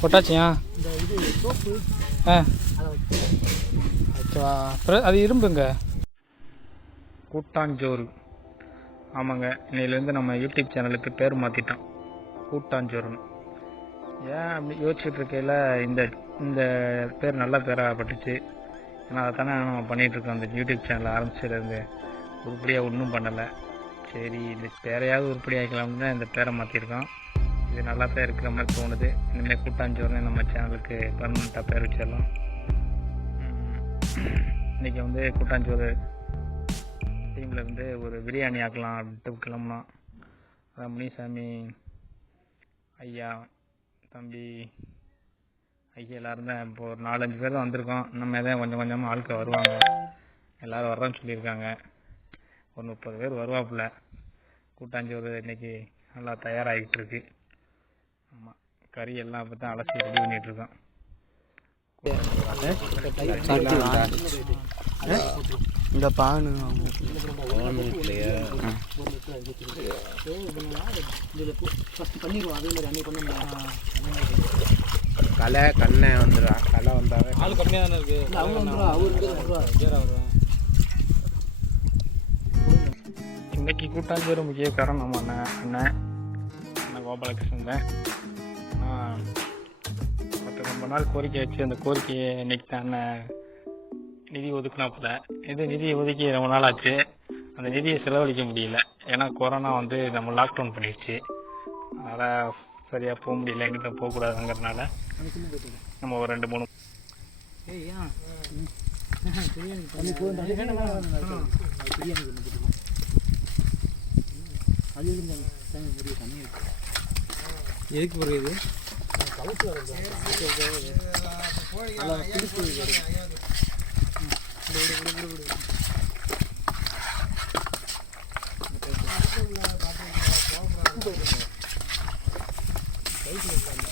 போட்டாச்சியா? ஆ ஓகேவா. அப்புறம் அது இரும்புங்க. கூட்டாஞ்சோறு. ஆமாங்க, இன்னையிலேருந்து நம்ம யூடியூப் சேனலுக்கு பேர் மாற்றிட்டோம், கூட்டாஞ்சோறுன்னு. ஏன் அப்படி யோசிச்சுட்டு இருக்கையில் இந்த இந்த பேர் நல்ல பேராக பட்டுச்சு. ஏன்னா அதை தானே நம்ம பண்ணிகிட்ருக்கோம். அந்த யூடியூப் சேனல் ஆரம்பிச்சதுலேருந்து உருப்படியாக ஒன்றும் பண்ணலை. சரி, இந்த பேரையாவது உருப்படி ஆகிக்கலாம்னு தான் இந்த பேரை மாற்றிருக்கோம். இது நல்லா தான் இருக்கிற மாதிரி தோணுது. இனிமேல் கூட்டாஞ்சோறுன்னு நம்ம சேனலுக்கு பர்மனெண்ட்டாக பேர் வச்சிடலாம். இன்றைக்கி வந்து கூட்டாஞ்சோறு டீமில் இருந்து ஒரு பிரியாணி ஆக்கலாம் அப்படின்ட்டு கிளம்புனோம். அதான் முனிசாமி ஐயா, தம்பி, ஐயா எல்லோரும் தான் இப்போ ஒரு 4-5 பேர் தான் வந்திருக்கோம். நம்ம தான் கொஞ்சம் கொஞ்சமாக ஆட்கள் வருவாங்க. எல்லோரும் வர்றோன்னு சொல்லியிருக்காங்க. ஒரு 30 பேர் வருவாப்புல. கூட்டாஞ்சோறு இன்றைக்கி நல்லா தயாராகிட்டு இருக்கு. ஆமாம், கறி எல்லாம் இப்போ தான் அலசி ரெடி பண்ணிகிட்ருக்கோம். இந்த பானு கலை கண்ணை வந்துடுவா. கலை வந்தாவே ஆள் கம்மியாக தானே இருக்குது. இன்னைக்கு கூட்டாஞ்சோறு முக்கிய காரணம் நம்ம அண்ணன் கோபாலகிருஷ்ணன் தான். ரொம்ப நாள் கோரிக்கை வச்சு அந்த கோரிக்கையை இன்னைக்கு தான் அண்ணன் நிதி ஒதுக்குனாப்புல. நிதி ஒதுக்கி ரொம்ப நாள் ஆச்சு. அந்த நிதியை செலவழிக்க முடியல. ஏன்னா கொரோனா வந்து நம்ம லாக்டவுன் பண்ணிடுச்சு. அதனால் சரியாக போக முடியல, எங்கிட்ட போகக்கூடாதுங்கிறதுனால நம்ம ஒரு 2-3 எதுக்கு புரியுது.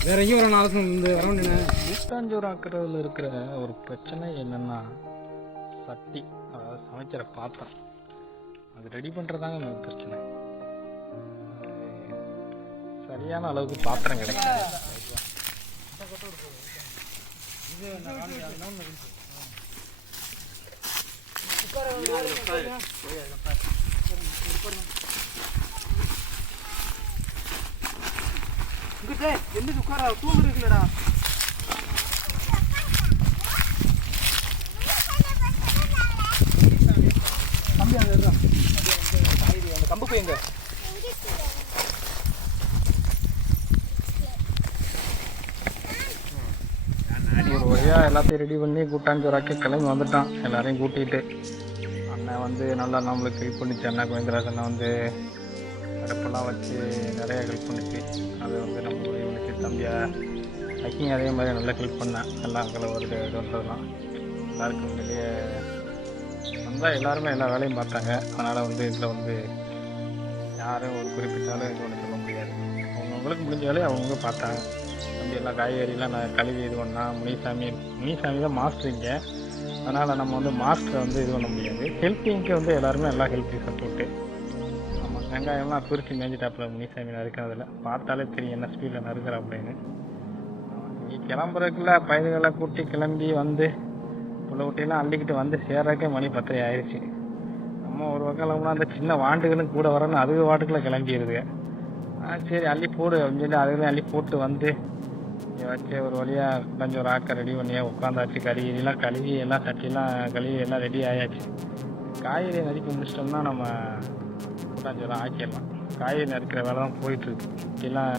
வேற எங்கேயும் ஒரு நாள் இந்த வரணும். கூட்டாஞ்சோறு ஆக்குறதுல இருக்கிற ஒரு பிரச்சனை என்னன்னா சட்டி, அதாவது சமைக்கிற பாத்திரம், அது ரெடி பண்ணுறதாங்க நமக்கு பிரச்சனை. சரியான அளவுக்கு பாத்திரம் கிடைக்காது. என்ன உட்காரா தூங்குறது இல்லடா. தம்பி அந்த கம்பு போய் எங்க ஒரு வழியாக எல்லாத்தையும் ரெடி பண்ணி கூட்டாஞ்சோறாக்கி கிளம்பி வந்துட்டான். எல்லாரையும் கூட்டிகிட்டு அண்ணன் வந்து நல்லா நம்மளுக்கு ஹெல்ப் பண்ணிச்சு. அண்ணா கோவிந்தராஜ் அண்ணன் வந்து அடுப்பெல்லாம் வச்சு நிறைய ஹெல்ப் பண்ணிச்சு. அது வந்து நம்ம இவனுக்கு தம்பியாக அக்கிங் அதே மாதிரி நல்லா ஹெல்ப் பண்ணேன். எல்லாம் ஒரு இது வந்ததுலாம் எல்லாருக்கும் உண்மையிலேயே வந்தால் எல்லாருமே எல்லா வேலையும் பார்த்தாங்க. அதனால் வந்து இதில் வந்து யாரும் ஒரு குறிப்பிட்டாலும் இது ஒன்று சொல்ல முடியாது. அவங்கவுங்களுக்கு முடிஞ்ச வேலையை அவங்கவுங்க பார்த்தாங்க. தம்பி எல்லாம் காய்கறிலாம் நான் கழுவி இது பண்ணால் முனிசாமி தான் மாஸ்டர் இங்கே. அதனால் நம்ம வந்து மாஸ்டரை வந்து இது பண்ண முடியாது. ஹெல்ப்பிங்க்கு வந்து எல்லாருமே எல்லாம் ஹெல்ப்பிங் சப்போர்ட்டு. ஆமாம், வெங்காயம்லாம் பிரித்து மேஞ்சிட்டாப்பில் முனிசாமி நறுக்கிறதில்ல. பார்த்தாலே தெரியும் என்ன ஸ்பீடில் நறுக்கிற அப்படின்னு. இங்கே கிளம்புறதுக்குள்ள பயிர்களை கூட்டி கிளம்பி வந்து புள்ள ஊட்டியெல்லாம் அள்ளிக்கிட்டு வந்து சேர்றதுக்கே மணி 10 ஆயிடுச்சு. நம்ம ஒரு பக்கம் கிளம்புனா அந்த சின்ன வாண்டுகளும் கூட வரணும், அதுவே வாட்டுக்குள்ளே கிளம்பிடுதுங்க. சரி அள்ளி போடு அப்படின்னு சொல்லி அதுவே அள்ளி போட்டு வந்து வச்சு ஒரு வழியாக கொஞ்சம் ஒரு ஆக்க ரெடி பண்ணியா உட்காந்தாச்சு. கறிகறிலாம் கழுவி எல்லாம் சட்டிலாம் கழுவி எல்லாம் ரெடி ஆயாச்சு. காய்கறி நறுக்கி முடிச்சிட்டோம்னா நம்ம கூட்டாஞ்சோறுலாம் ஆக்கிடலாம். காய்கறி நறுக்கிற வேலை தான் போயிட்டுருக்கு. எல்லாம்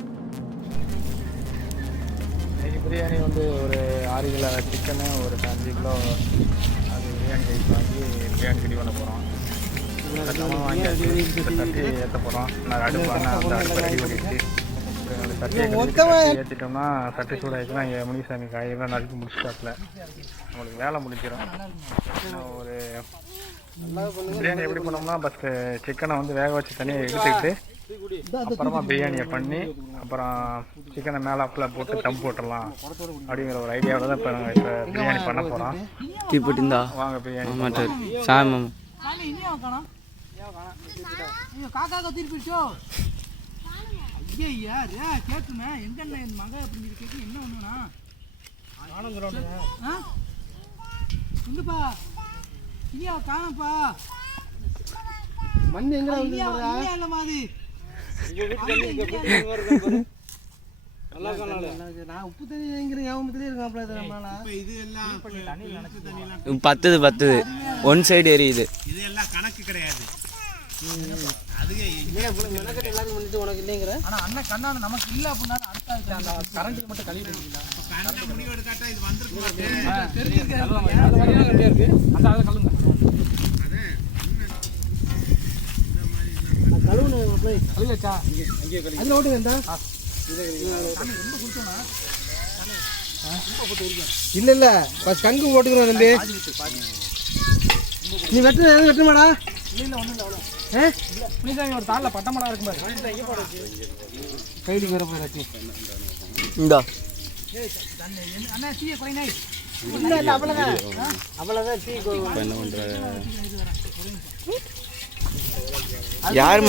இன்றைக்கி பிரியாணி வந்து ஒரு 6 கிலோ சிக்கனு, ஒரு 5 கிலோ அது பிரியாணி ரைஸ் வாங்கி பிரியாணி ரெடி பண்ண போகிறோம். வாங்கி தட்டி ஏற்ற போகிறோம். நான் அடுப்பு ரெடி பண்ணிட்டு சட்டியை ஏற்றிட்டோம்னா சட்டி சூடாகிக்கலாம். இங்கே முனிசாமி காய்கறிலாம் நறுக்கி முடிச்சிட்டாப்புல. நம்மளுக்கு வேலை முடிஞ்சிடும். ஒரு பிரியாணி எப்படி பண்ணோம்னா ஃபஸ்ட்டு சிக்கனை வந்து வேக வச்சு தனியாக எடுத்துக்கிட்டு அப்புறமா பிரியாணியை பண்ணி அப்புறம் சிக்கனை மேலே அப்பில் போட்டு தம் போட்டுடலாம் அப்படிங்கிற ஒரு ஐடியாவில் தான் இப்போ நாங்கள் இப்போ பிரியாணி பண்ண போகிறோம். தீப்பட்டிந்தா வாங்க பிரியாணி சாமி ஐயா கேட்குமே எங்கண்ணா என் மக அப்படின்னு கேட்கு என்ன ஒண்ணுண்ணா எங்கப்பா ஐயா காணப்பா மண் எங்க இல்ல மாதிரி நான் உப்பு தண்ணி ஞாபகத்திலே இருக்காப்ல பத்துது ஒன் சைடு எரியுது இது எல்லாம் கணக்கு கிடையாது உனக்கு இல்லைங்கிற ஆனா அண்ணன் கண்ணான நமக்கு இல்ல அப்படின்னா அடுத்த கரண்ட் மட்டும் கழிவு முடிவு எடுக்காட்டா இது வந்திருக்கு அதுல ஓட்டு வேண்டா இல்ல இல்ல கங்கு போட்டுக்கிறோம் தம்பி நீ வெட்டுமாடா ஒரு தாளில் பட்டமடா இருக்கும் பாரு கைலிக்கு வர போய் வெட்டி இந்தா அண்ணா டீ கொய் நை இல்ல இல்ல அவ்வளவுதான் டீ என்ன பண்ற யார்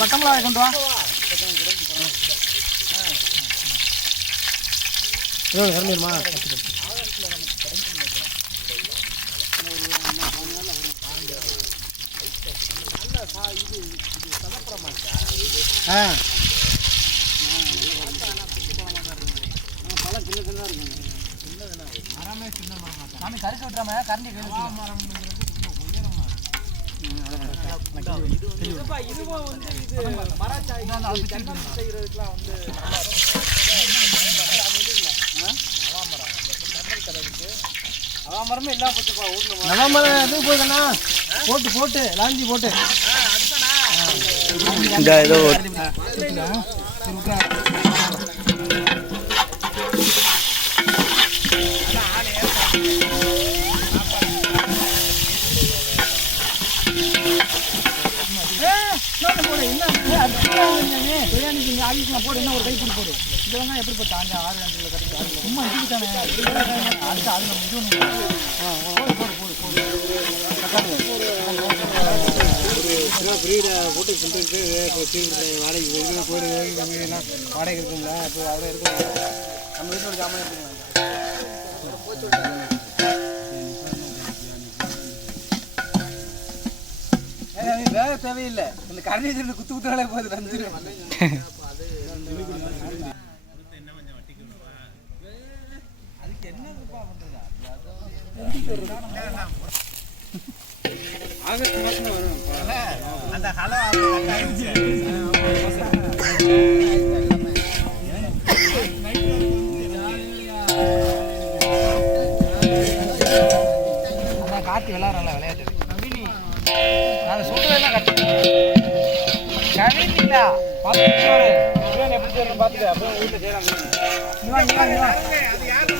பட்டமளா கொண்டு வா கரண்டியம்மா கருக்கு விட்டுறாம கரண்டி இதுவும் வந்து இது மராச்சாய் செய்யறதுக்குலாம் வந்து மரமே எல்லாம் போச்சுப்பா ஊர்ல போய்க்கண்ணா போட்டு லாஞ்சி போட்டு இந்த ஏதோ போடு என்ன ஒரு கை கூடி போடு இதெல்லாம் எப்படி போட்டு அஞ்சு 6 அஞ்சில் கிடைக்கும் சும்மா இடிக்கிட்டானே அடுத்து அது நம்ம இது போட்டு சொல்லிட்டு வாடகைக்கு போயிடுலாம் வாடகை இருக்குங்களா இப்போ அவ்வளோ இருக்கும் நம்ம வீட்டோட ஜாமான் வேற தேவையில்லை இந்த கரண்டி குத்து குத்துனாலே போகுது ரஞ்சிடும் அதுக்கு என்ன ஆகஸ்ட் மாசம் வரும் அந்த ஹலோ காட்டி விளையாடுறல விளையாட்டு நான் சொல்றதெல்லாம் கட்டு கவிதா பார்த்து எப்படி செய்யணும் பார்த்துக்க அப்படியே வீட்டில் செய்யலாம் அது யாரு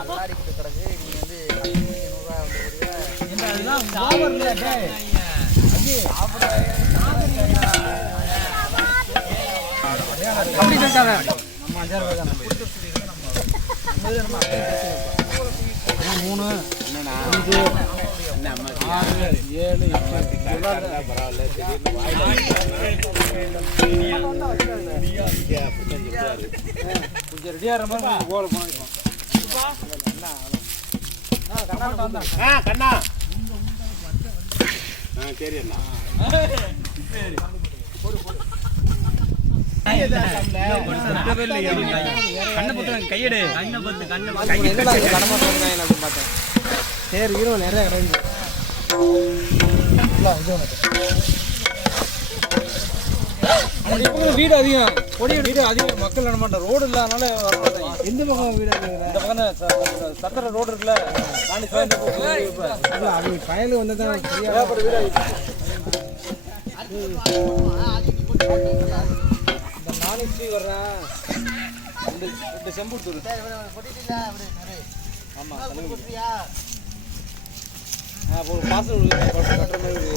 அல்லாடிக்கிட்டு கிடக்கு நீ வந்து 100 கொஞ்சம் ரெடியாகிற மாதிரி கோல போனோம் கண்ணா சரி அண்ணா கையெடு சரி இருவன் நிறைய கிடையாது வீடு அதிகம் வீடு அதிகம் மக்கள் நட மாட்டேன் ரோடு இல்லாதனால வர மாட்டாங்க. எந்த பக்கம் வீடு இந்த பக்கம் சத்திர ரோடு இருக்குல்ல அது பயலு வந்து தான் வீடு இந்த நாளைக்கு வர்றேன் இந்த செம்புத்தூர் ஆமாம் ஒரு பார்சல் கட்டுற மாதிரி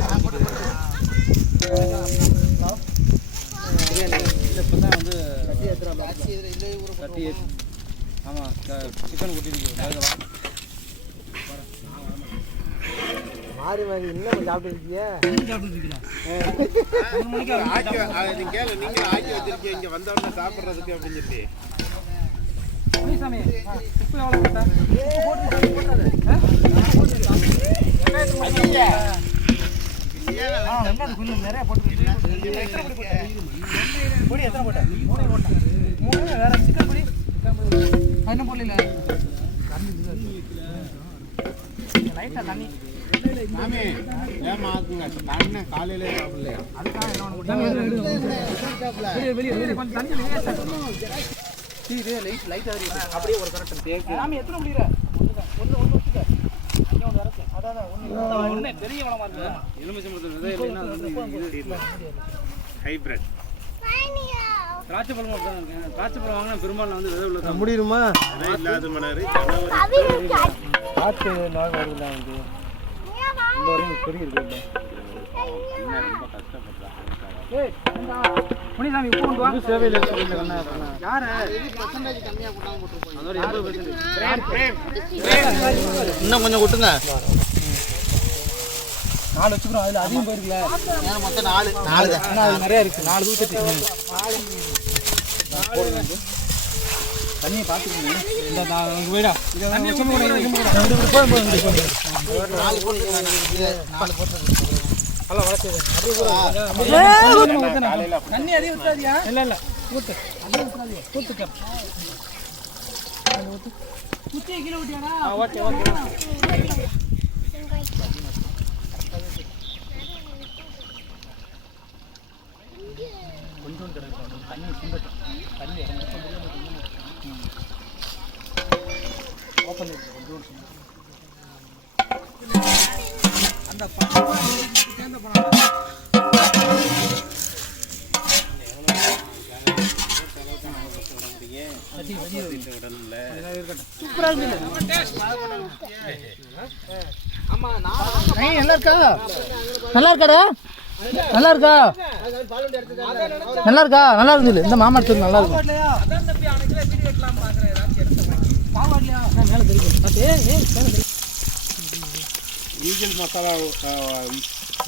இப்போ தான் வந்து கட்டி ஆமாம் சிக்கன் கொட்டிருக்கு மாறி மாறி இன்னும் சாப்பிட்டு இருக்கீங்க கேளு நீங்க ஆக்கி வச்சிருக்கீங்க இங்க வந்த உடனே சாப்பிடுறதுக்கு அப்படின்னு சொல்லி நிறைய போட்டு பொடி எத்தனை போட்ட 3 வேற சிக்கன் பொடி என்ன போடல லைட்டா தண்ணி மாமி ஏமா ஆக்குங்க தண்ணி காலையிலே சாப்பிடலையா அதுதான் வெளியே கொஞ்சம் தண்ணி வெளியே இது லைட்டா அப்படியே ஒரு கரெக்ட் சாமி எத்தனை முடியற ஒன்னு வச்சுக்க அதான் ஒண்ணு பெரிய வளமா இருக்கு எலுமிச்சம்பழத்துல விதை இல்லைன்னா ஹைபிரிட் திராட்சை பழம் இருக்கேன் திராட்சை பழம் வாங்கினா பெரும்பாலும் வந்து விதை உள்ள முடியுமா இல்லாத மணி காற்று நாள் வருதுல வந்து இந்த வரையும் பெரிய இருக்கு ரொம்ப கஷ்டப்படுறாங்க முனிசாமி உப்பு கொண்டு வா சேவையில் யாரு அதோட 80% இன்னும் கொஞ்சம் கொட்டுங்க 4 வச்சுக்கிறோம் அதுல அதிகம் போயிருக்குல மொத்தம் 4 ஆனா அது நிறைய இருக்கு 4 ஊத்திட்டு தண்ணியை பார்த்துக்கோங்க இந்த அங்கே போயிடா தண்ணி தண்ணி அதிகம் ஊற்றாதியா இல்லை இல்லை ஊற்று அதிகம் ஊற்றாதியா ஊற்றுக்க குச்சியை கீழே ஊட்டியாடா ஓகே ஓகே கொஞ்சம் கிடைக்கும் தண்ணி சிந்தட்டும் தண்ணி ஓப்பன் கொஞ்சம் அந்த சேர்ந்த பணம் நல்லா இருக்காடா நல்லா இருக்கா நல்லா இருக்கா நல்லா இருந்தது இந்த மாமா தூள் நல்லா இருக்கும் ஈகிள் மசாலா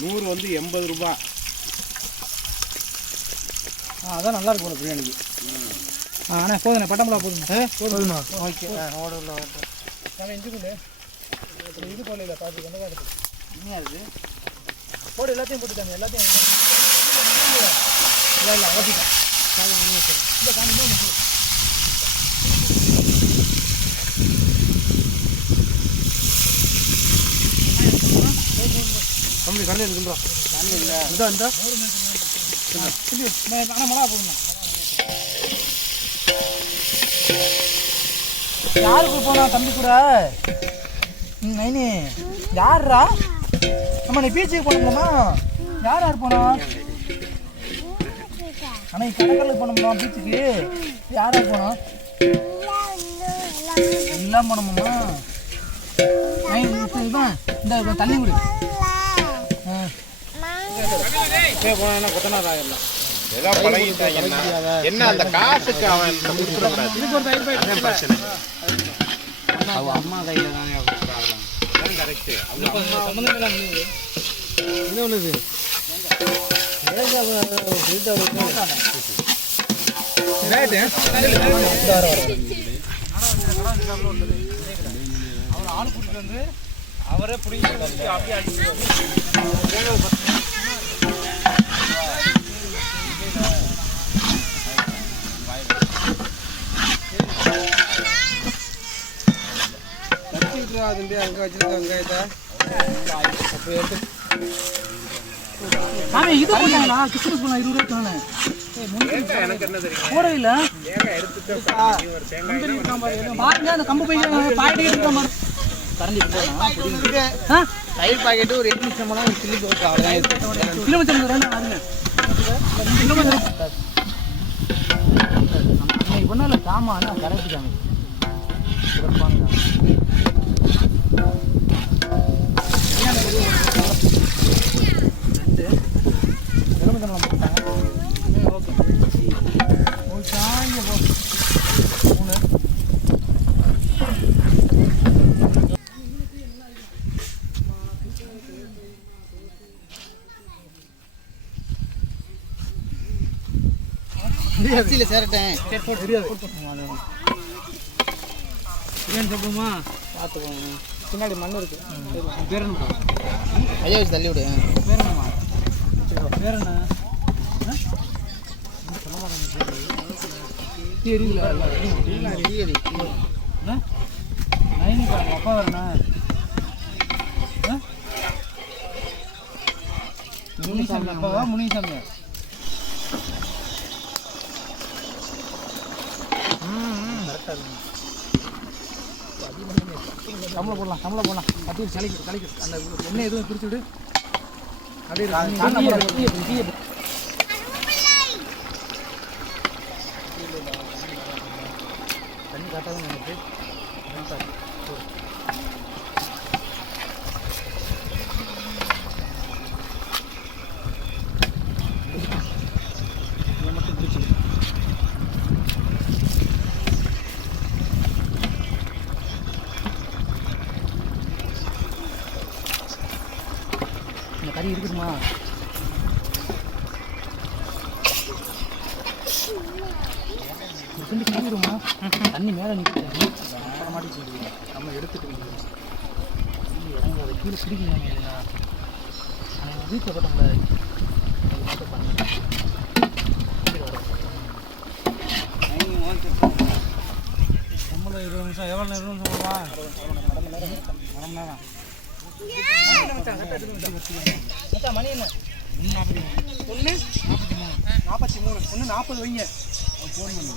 100 வந்து 80 ரூபாய் அதான் நல்லா இருக்கும் பிரியாணிக்கு அண்ணா போதுண்ணே பட்டம்பளா போதுங்க போதுமா ஓகே நம்ம இஞ்சி கொண்டு இது போடல பார்த்து என்ன எடுத்து இனியா இருக்கு போடு எல்லாத்தையும் போட்டுட்டாங்க எல்லாத்தையும் இல்லை இல்லை ஓட்டிட்டேன் இந்த காணி கம்பி கண்ணு இருக்குன்றோம் தண்ணி இல்லை இந்த இந்த ஆனால் மிளகா போடணும் யாருக்கு போனா தம்பி கூட நைனி யாருடா நம்ம நீ பீச்சுக்கு போனோம்லமா யார் யார் போனா ஆனால் கடற்கரைக்கு போனோம்மா பீச்சுக்கு யார் யார் போனா எல்லாம் போனோம்மா இந்த தண்ணி குடி போனா கொத்தனார் ஆகிடலாம் ஏதோ பழகிட்டாங்க என்ன அந்த காசுக்கு அவன் கொடுத்துடக்கூடாது பிரச்சனை அம்மா கையில் தானே கரெக்டு என்ன ஒன்றுது அவர் ஆள் கூட்டிட்டு வந்து அவரே பிடிங்கி அப்படியே அடிச்சு அதுண்டே அங்கே வச்சிருக்க வெங்காயத்தை அப்போ எடுத்து சாமி இது போட்டாங்களா கிறிஸ்மஸ் பண்ண 20 ரூபாய் தானே எனக்கு என்ன தெரியும் போடவே இல்லை தேங்காய் எடுத்துட்டு நீ ஒரு தேங்காய் பாருங்க அந்த கம்பு போய் பாயிட்டே இருக்க மாதிரி கரண்டி போனா தயிர் பாக்கெட்டு ஒரு 8 நிமிஷம்லாம் ஒரு கிலோ போட்டு அவ்வளோதான் கிலோமீட்டர் ரெண்டு ஆகுங்க அன்னைக்கு பண்ணல சாமான் கரெக்டு தாங்க சிறப்பான அரிசியில் சேரட்டேன் பிரியாணி சாப்பிடுமா பார்த்துக்கோங்க பின்னாடி மண் இருக்கு பேர் என்ன ஐயா வச்சு தள்ளி விடு பேர் என்னம்மா பேர் என்ன நைனிக்கா அப்பா வரண்ணா முனிசாமி அப்பாவா முனிசாமியா சம்பளம் போடலாம் அப்படியே கலைக்கு அந்த எண்ணெய் எதுவும் பிரிச்சு விடு அப்படியே தண்ணி காட்டாதான் எனக்கு மட்டும் பிரிச்சு இந்த கறி இருக்குதுமா துண்டு கிழிடுமா தண்ணி மேலே நிற்க மாட்டி சொல்லுவீங்க நம்ம எடுத்துட்டு எனக்கு அதை கீழே பிடிக்கணும் வீட்டில் போட்டோம்ல அது மட்டும் பண்ண சம்பளம் 20 நிமிஷம் எவ்வளோ நேரம் சொல்லுவா 1/2 மணி நேரம் மணி என்ன 43 40 வைங்க ஃபோன் பண்ணு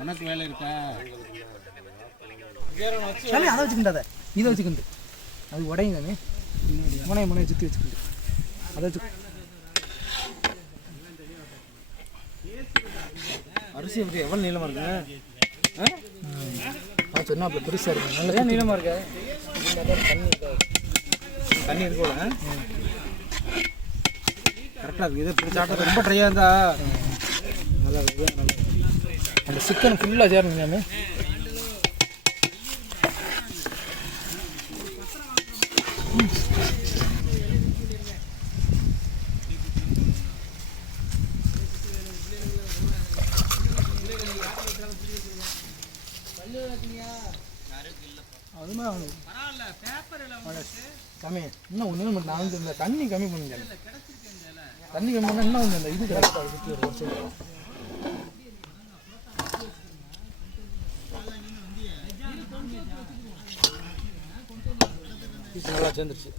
உனக்கு வேலை இருக்கா அதை வச்சுக்கிட்டாத இதை வச்சுக்கிண்டு அது உடையுங்க முனை சுற்றி வச்சுக்கிண்டு அதை வச்சு அரிசி எப்படி எவ்வளோ நீளமாக இருக்குங்க சொன்னா அப்படி பெருசாக இருக்கு நல்லா நீளமாக இருக்கா தண்ணி இருக்கோல கரெக்டாக இருக்குது இதை இப்படி சாப்பிட்டா ரொம்ப ட்ரையாக இருந்தா நல்லா இருக்குது அந்த சிக்கன் ஃபுல்லாக சேரணும் எல்லாமே கம்மி இன்னும் ஒன்று மட்டும் நான் வந்து இந்த தண்ணி கம்மி பண்ணிட்டேன் தண்ணி கம்மி பண்ணால் இன்னும் கொஞ்சம் இந்த இது கரெக்டாக சுற்றி ஒரு வருஷம் நல்லா சேர்ந்துருச்சு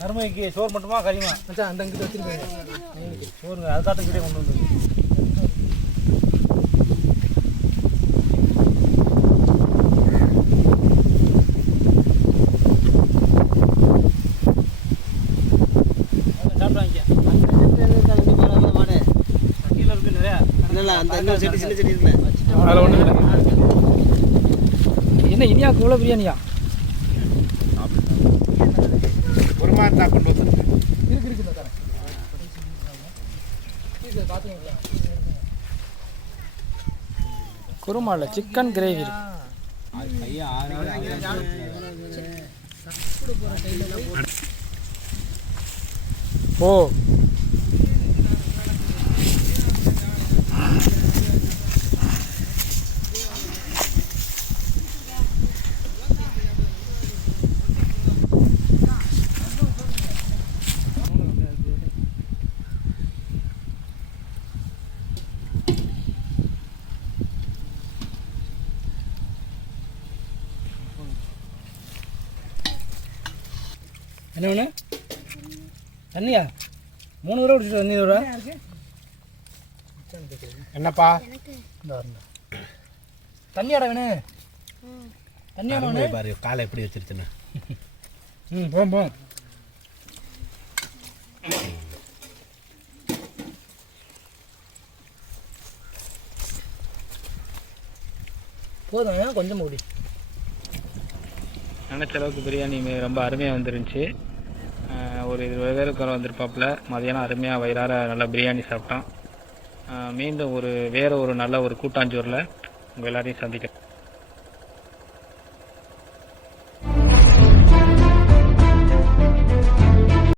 நறுமைக்கு சோறு மட்டுமா கறிமா மச்சான் அந்த அங்கிட்ட வச்சுருக்கேன் சோறுங்க அதை தாட்டுக்கிட்டே கொண்டு வந்து என்ன இனியாவுக்கு இவ்வளோ பிரியாணியா ஒரு மாதிரி தான் கொண்டு வந்து இருக்கு பார்த்துக்கோங்க குருமால சிக்கன் கிரேவி இருக்கு ஓ என்ன வேணு தண்ணியா 3 தடவை குடிச்சிட்டு தண்ணி வர என்னப்பா தண்ணியாடா வேணு தண்ணியாடா பாரு காலை எப்படி வச்சிருச்சுன்னு. போம் போதும் கொஞ்சம் மூடி. நினச்ச அளவுக்கு பிரியாணி ரொம்ப அருமையாக வந்துருந்துச்சு. ஒரு 20 பேருக்கு வந்திருப்பாப்புல. மதியானம் அருமையாக வயிறார நல்லா பிரியாணி சாப்பிட்டோம். மீண்டும் வேறு ஒரு நல்ல ஒரு கூட்டாஞ்சோறில் உங்கள் எல்லாரையும் சந்திக்கிறேன்.